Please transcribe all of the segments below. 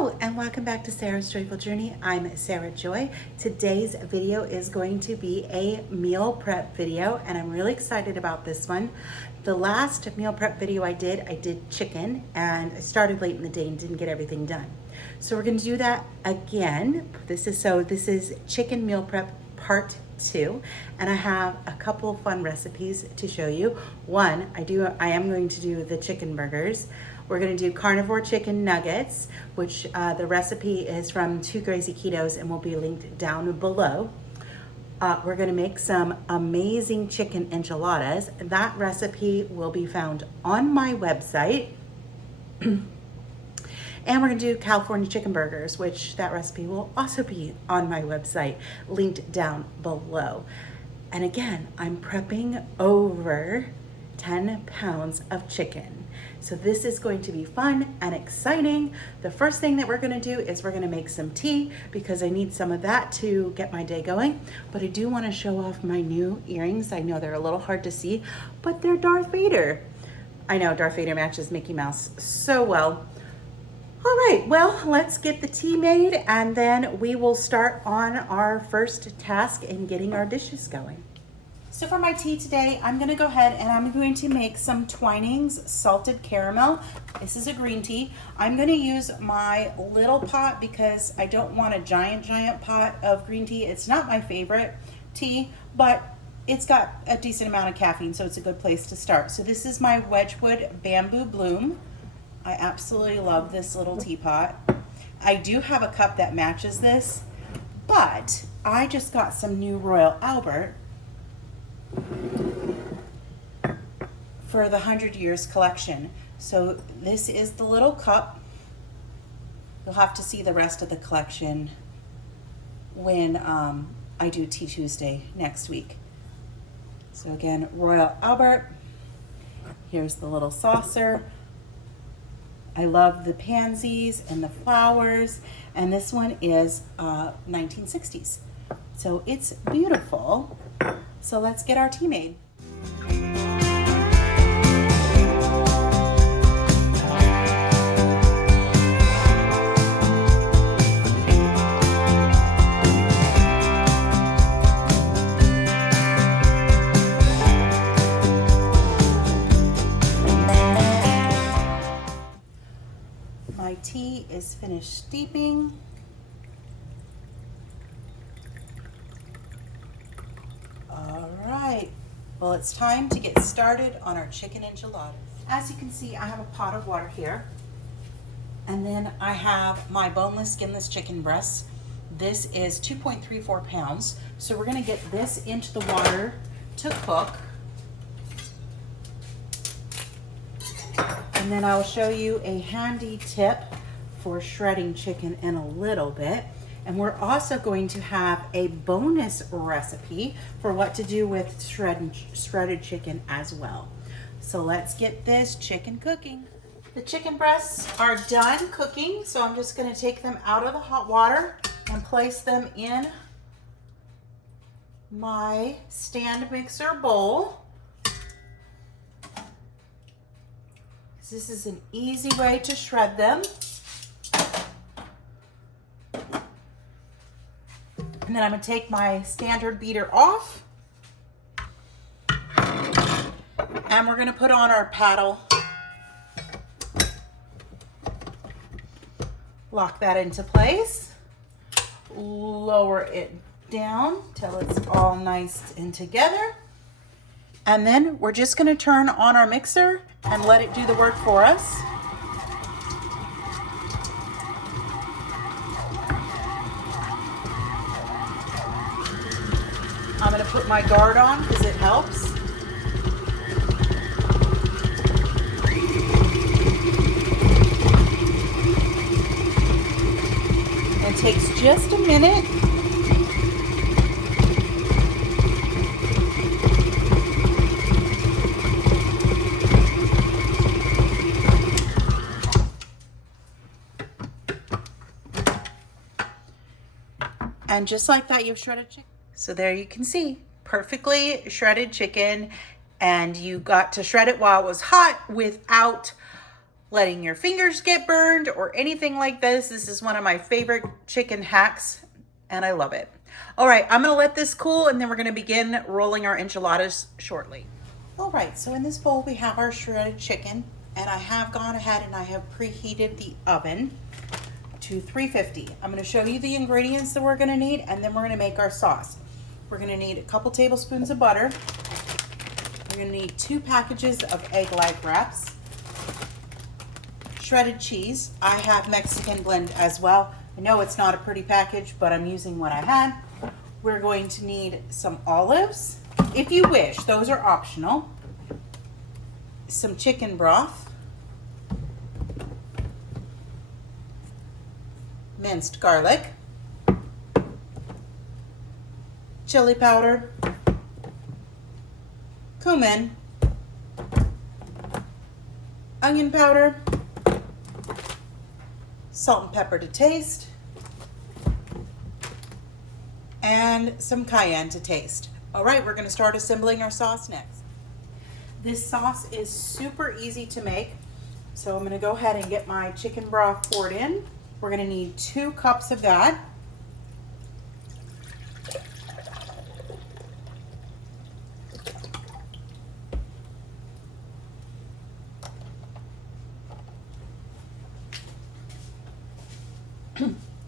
Hello and welcome back to Sarah's Joyful Journey. I'm Sarah Joy. Today's video is going to be a meal prep video and I'm really excited about this one. The last meal prep video I did chicken and I started late in the day and didn't get everything done. So we're going to do that again. This is chicken meal prep part 2 and I have a couple fun recipes to show you. One, I am going to do the chicken burgers. We're going to do carnivore chicken nuggets, which the recipe is from Two Crazy Ketos and will be linked down below. We're going to make some amazing chicken enchiladas. That recipe will be found on my website. And we're going to do California chicken burgers, which that recipe will also be on my website, linked down below. And again, I'm prepping over 10 pounds of chicken. So this is going to be fun and exciting. The first thing that we're gonna do is we're gonna make some tea because I need some of that to get my day going. But I do wanna show off my new earrings. I know they're a little hard to see, but they're Darth Vader. I know Darth Vader matches Mickey Mouse so well. All right, well, let's get the tea made and then we will start on our first task in getting our dishes going. So for my tea today, I'm gonna go ahead and I'm going to make some Twinings salted caramel. This is a green tea. I'm gonna use my little pot because I don't want a giant pot of green tea. It's not my favorite tea, but it's got a decent amount of caffeine, so it's a good place to start. So this is my Wedgwood Bamboo Bloom. I absolutely love this little teapot. I do have a cup that matches this, but I just got some new Royal Albert for the 100 Years collection. So this is the little cup. You'll have to see the rest of the collection when I do Tea Tuesday next week. So again, Royal Albert. Here's the little saucer. I love the pansies and the flowers, and this one is 1960s. So it's beautiful. So let's get our tea made. My tea is finished steeping. All right, well, it's time to get started on our chicken enchiladas. As you can see, I have a pot of water here. And then I have my boneless, skinless chicken breasts. This is 2.34 pounds. So we're gonna get this into the water to cook. And then I'll show you a handy tip for shredding chicken in a little bit. And we're also going to have a bonus recipe for what to do with shredded chicken as well. So let's get this chicken cooking. The chicken breasts are done cooking, so I'm just going to take them out of the hot water and place them in my stand mixer bowl. This is an easy way to shred them. And then I'm gonna take my standard beater off. And we're gonna put on our paddle. Lock that into place. Lower it down till it's all nice and together. And then we're just gonna turn on our mixer and let it do the work for us. I'm gonna put my guard on because it helps. It takes just a minute. And just like that, you've shredded chicken. So there you can see, perfectly shredded chicken, and you got to shred it while it was hot without letting your fingers get burned or anything like this. This is one of my favorite chicken hacks and I love it. All right, I'm gonna let this cool and then we're gonna begin rolling our enchiladas shortly. All right, so in this bowl we have our shredded chicken and I have gone ahead and I have preheated the oven to 350. I'm gonna show you the ingredients that we're gonna need and then we're gonna make our sauce. We're gonna need a couple tablespoons of butter. We're gonna need 2 packages of egg life wraps, shredded cheese. I have Mexican blend as well. I know it's not a pretty package, but I'm using what I had. We're going to need some olives, if you wish, those are optional. Some chicken broth, minced garlic, chili powder, cumin, onion powder, salt and pepper to taste, and some cayenne to taste. All right, we're gonna start assembling our sauce next. This sauce is super easy to make. So I'm gonna go ahead and get my chicken broth poured in. We're gonna need 2 cups of that.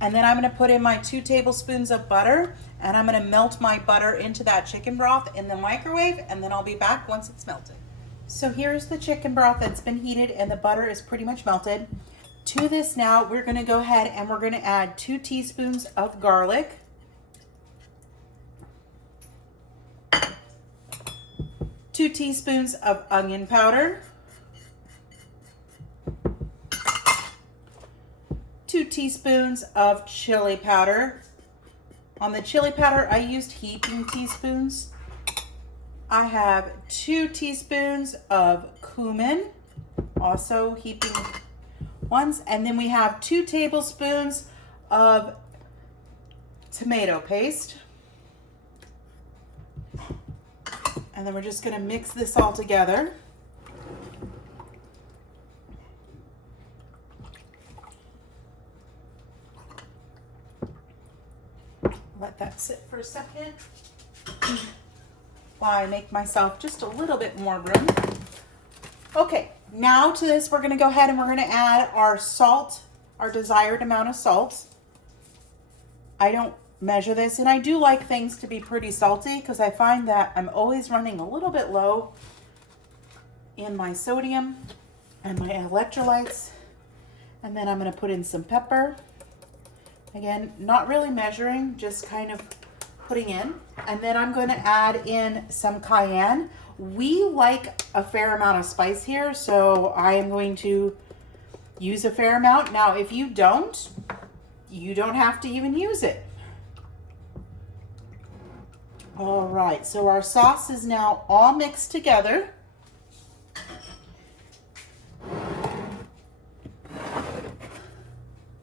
And then I'm gonna put in my 2 tablespoons of butter and I'm gonna melt my butter into that chicken broth in the microwave and then I'll be back once it's melted. So here's the chicken broth that's been heated and the butter is pretty much melted. To this now, we're gonna go ahead and we're gonna add 2 teaspoons of garlic, 2 teaspoons of onion powder, 2 teaspoons of chili powder. On the chili powder, I used heaping teaspoons. I have 2 teaspoons of cumin, also heaping ones. And then we have 2 tablespoons of tomato paste. And then we're just gonna mix this all together. Let that sit for a second while I make myself just a little bit more room. Okay, now to this we're gonna go ahead and we're gonna add our salt, our desired amount of salt. I don't measure this and I do like things to be pretty salty because I find that I'm always running a little bit low in my sodium and my electrolytes. And then I'm gonna put in some pepper. Again, not really measuring, just kind of putting in. And then I'm going to add in some cayenne. We like a fair amount of spice here, so I am going to use a fair amount. Now, if you don't have to even use it. All right, so our sauce is now all mixed together.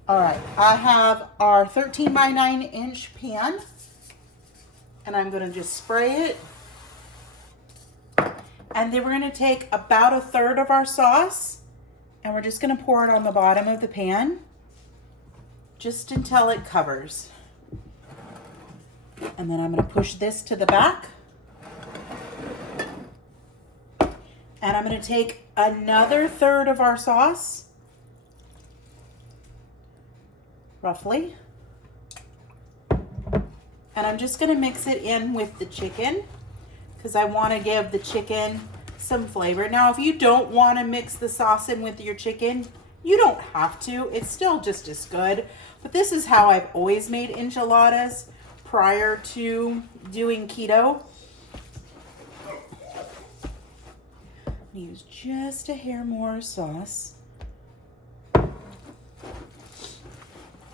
All right, I have our 13 by 9 inch pan and I'm gonna just spray it. And then we're gonna take about 1/3 of our sauce and we're just gonna pour it on the bottom of the pan just until it covers. And then I'm gonna push this to the back. And I'm gonna take another 1/3 of our sauce, roughly. And I'm just gonna mix it in with the chicken because I wanna give the chicken some flavor. Now, if you don't wanna mix the sauce in with your chicken, you don't have to. It's still just as good. But this is how I've always made enchiladas prior to doing keto. Use just a hair more sauce.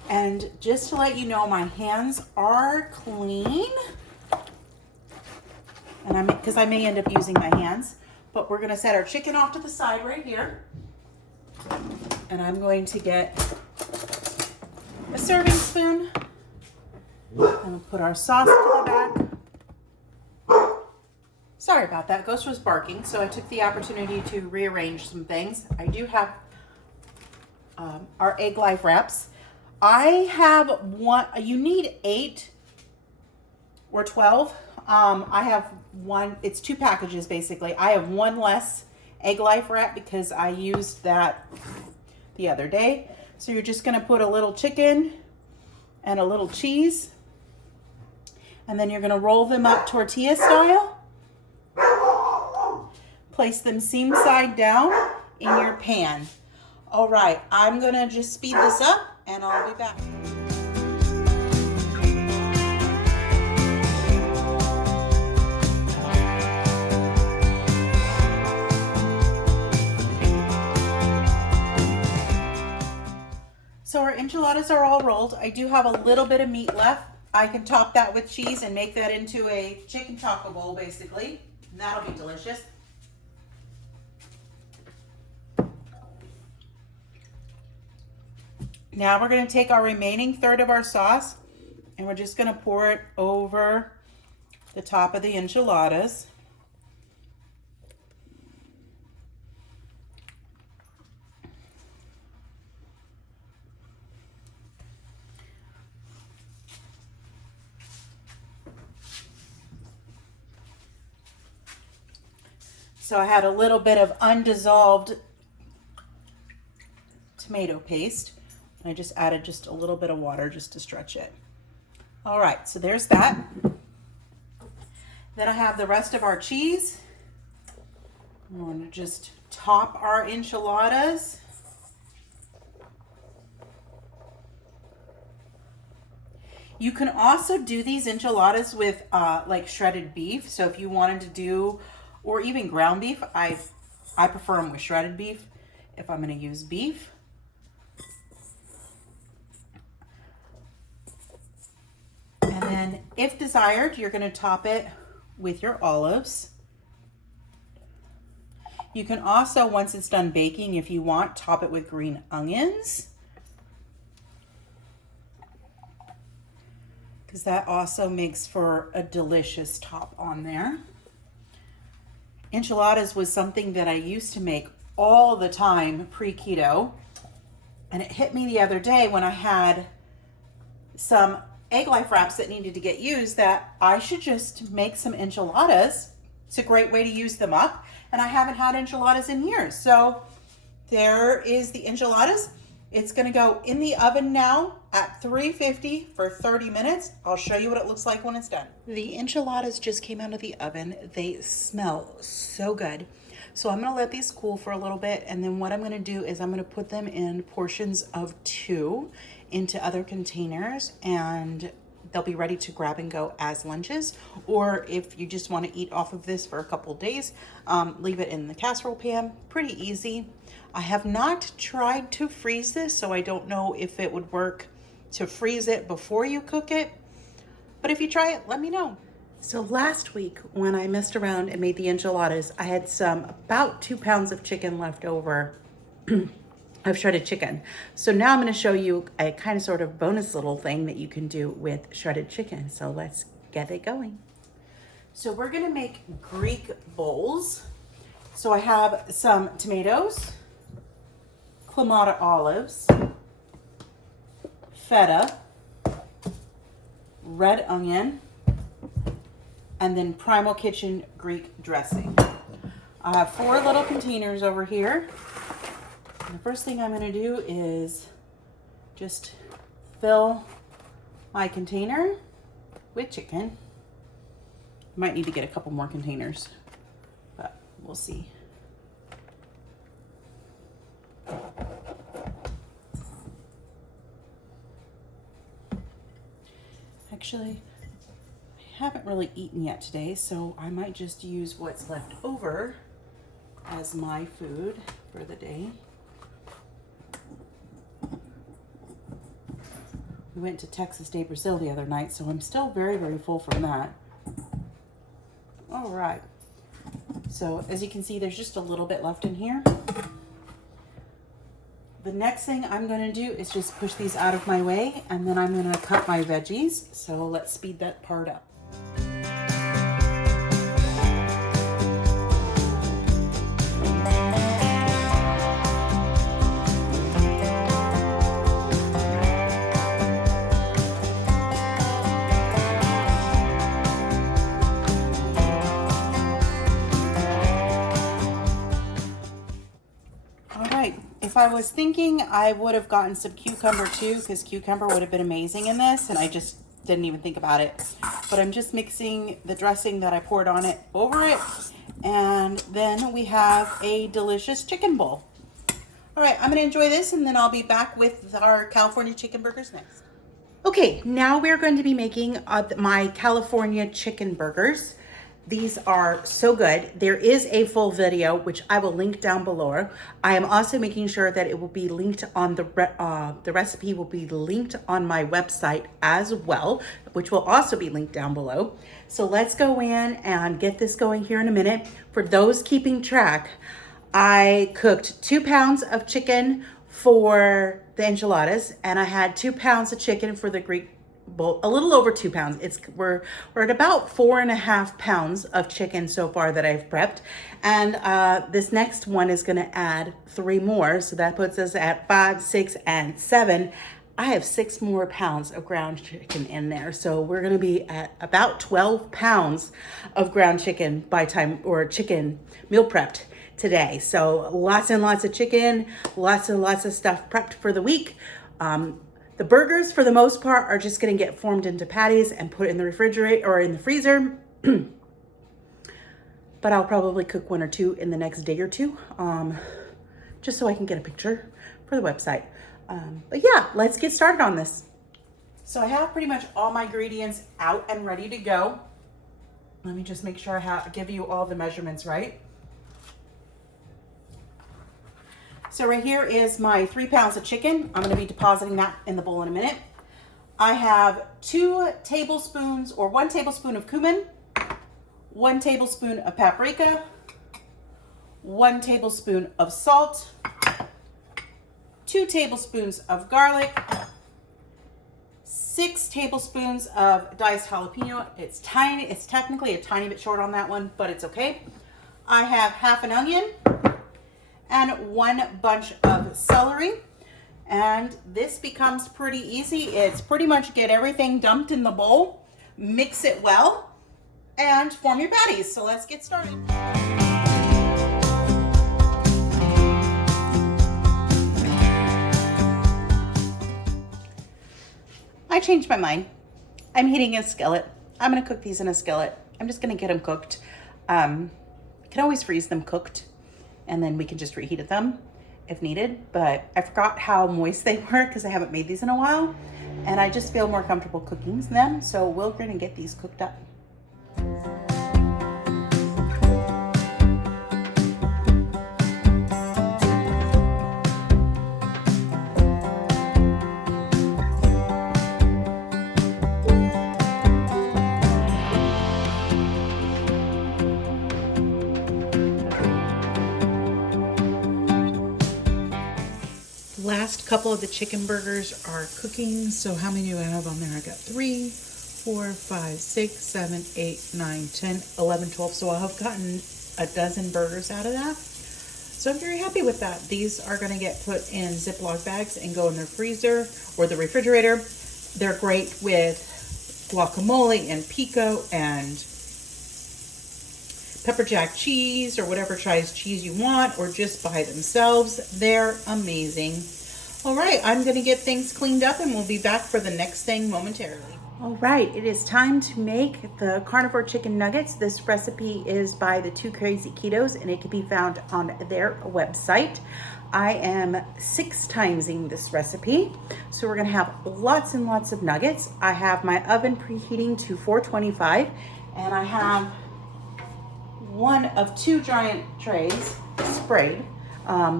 And just to let you know, my hands are clean. And because I may end up using my hands, but we're gonna set our chicken off to the side right here. And I'm going to get a serving spoon. And we'll put our sauce to the back. Sorry about that, Ghost was barking, so I took the opportunity to rearrange some things. I do have our Egg Life wraps. I have one, you need 8 or 12. I have one, it's 2 packages basically. I have one less Egg Life wrap because I used that the other day. So you're just gonna put a little chicken and a little cheese, and then you're gonna roll them up tortilla style. Place them seam side down in your pan. All right, I'm gonna just speed this up and I'll be back. So our enchiladas are all rolled. I do have a little bit of meat left. I can top that with cheese and make that into a chicken taco bowl basically. And that'll be delicious. Now we're gonna take our remaining third of our sauce and we're just gonna pour it over the top of the enchiladas. So I had a little bit of undissolved tomato paste. I just added just a little bit of water just to stretch it. All right, so there's that. Then I have the rest of our cheese. I'm going to just top our enchiladas. You can also do these enchiladas with like shredded beef. So if you wanted to do, or even ground beef, I prefer them with shredded beef if I'm going to use beef. And then if desired, you're going to top it with your olives. You can also, once it's done baking, if you want, top it with green onions, because that also makes for a delicious top on there. Enchiladas was something that I used to make all the time pre-keto, and it hit me the other day when I had some Egg Life wraps that needed to get used that I should just make some enchiladas. It's a great way to use them up, and I haven't had enchiladas in years. So there is the enchiladas. It's gonna go in the oven now at 350 for 30 minutes. I'll show you what it looks like when it's done. The enchiladas just came out of the oven. They smell so good. So I'm gonna let these cool for a little bit, and then what I'm gonna do is I'm gonna put them in portions of 2 into other containers, and they'll be ready to grab and go as lunches. Or if you just wanna eat off of this for a couple days, leave it in the casserole pan. Pretty easy. I have not tried to freeze this, so I don't know if it would work to freeze it before you cook it. But if you try it, let me know. So last week when I messed around and made the enchiladas, I had about 2 pounds of chicken left over of shredded chicken. So now I'm going to show you a kind of sort of bonus little thing that you can do with shredded chicken. So let's get it going. So we're going to make Greek bowls. So I have some tomatoes, Clamato olives, feta, red onion, and then Primal Kitchen Greek dressing. I have 4 little containers over here. And the first thing I'm going to do is just fill my container with chicken. Might need to get a couple more containers, but we'll see. Actually, I haven't really eaten yet today, so I might just use what's left over as my food for the day. We went to Texas de Brazil the other night, so I'm still very, very full from that. All right. So as you can see, there's just a little bit left in here. The next thing I'm going to do is just push these out of my way, and then I'm going to cut my veggies. So let's speed that part up. If I was thinking, I would have gotten some cucumber too, because cucumber would have been amazing in this, and I just didn't even think about it. But I'm just mixing the dressing that I poured on it over it, and then we have a delicious chicken bowl. All right, I'm gonna enjoy this, and then I'll be back with our California chicken burgers next. Okay, now we're going to be making my California chicken burgers. These are so good. There is a full video, which I will link down below. I am also making sure that it will be linked on the recipe will be linked on my website as well, which will also be linked down below. So let's go in and get this going here in a minute. For those keeping track, I cooked 2 pounds of chicken for the enchiladas, and I had 2 pounds of chicken for the Greek bowl, a little over 2 pounds. We're at about 4.5 pounds of chicken so far that I've prepped, and this next one is going to add 3 more, so that puts us at 5, 6, and 7. I have 6 more pounds of ground chicken in there, so we're going to be at about 12 pounds of ground chicken chicken meal prepped today. So lots and lots of chicken, lots and lots of stuff prepped for the week. The burgers, for the most part, are just going to get formed into patties and put in the refrigerator or in the freezer. But I'll probably cook 1 or 2 in the next day or 2, just so I can get a picture for the website. But yeah, let's get started on this. So I have pretty much all my ingredients out and ready to go. Let me just make sure I give you all the measurements right. So right here is my 3 pounds of chicken. I'm going to be depositing that in the bowl in a minute. I have 2 tablespoons or 1 tablespoon of cumin, 1 tablespoon of paprika, 1 tablespoon of salt, 2 tablespoons of garlic, 6 tablespoons of diced jalapeno. It's tiny. It's technically a tiny bit short on that one, but it's okay. I have half an onion and 1 bunch of celery. And this becomes pretty easy. It's pretty much get everything dumped in the bowl, mix it well, and form your patties. So let's get started. I changed my mind. I'm heating a skillet. I'm gonna cook these in a skillet. I'm just gonna get them cooked. You can always freeze them cooked, and then we can just reheat them if needed. But I forgot how moist they were because I haven't made these in a while, and I just feel more comfortable cooking them. So we're gonna get these cooked up. Last couple of the chicken burgers are cooking. So how many do I have on there? I got 3, 4, 5, 6, 7, 8, 9, 10, 11, 12. So I'll have gotten a dozen burgers out of that. So I'm very happy with that. These are going to get put in Ziploc bags and go in the freezer or the refrigerator. They're great with guacamole and pico and pepper jack cheese or whatever size cheese you want, or just by themselves. They're amazing. All right, I'm gonna get things cleaned up and we'll be back for the next thing momentarily. All right, it is time to make the carnivore chicken nuggets. This recipe is by the 2 Crazy Ketos, and it can be found on their website. I am 6 timesing this recipe, so we're gonna have lots and lots of nuggets. I have my oven preheating to 425, and I have 1 of 2 giant trays sprayed.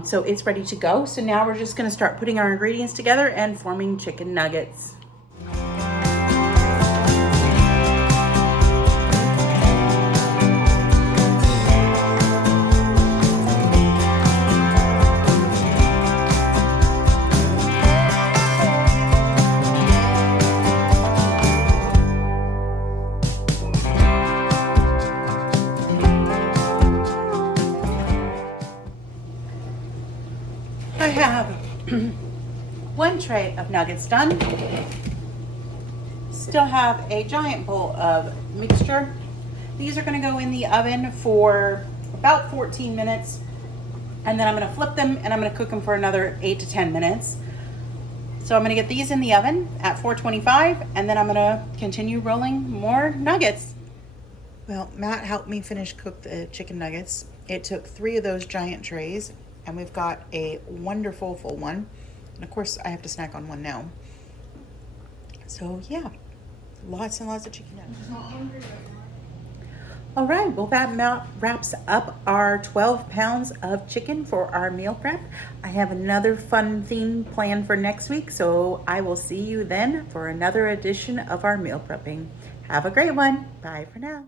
So it's ready to go. So now we're just gonna start putting our ingredients together and forming chicken nuggets. I have 1 tray of nuggets done. Still have a giant bowl of mixture. These are going to go in the oven for about 14 minutes And then I'm gonna flip them and I'm gonna cook them for another 8 to 10 minutes. So I'm gonna get these in the oven at 425 and then I'm gonna continue rolling more nuggets. Well, Matt helped me finish cook the chicken nuggets. It took 3 of those giant trays and we've got a wonderful full one. And of course I have to snack on one now. So yeah, lots and lots of chicken nuggets. All right, well that wraps up our 12 pounds of chicken for our meal prep. I have another fun theme planned for next week, so I will see you then for another edition of our meal prepping. Have a great one. Bye for now.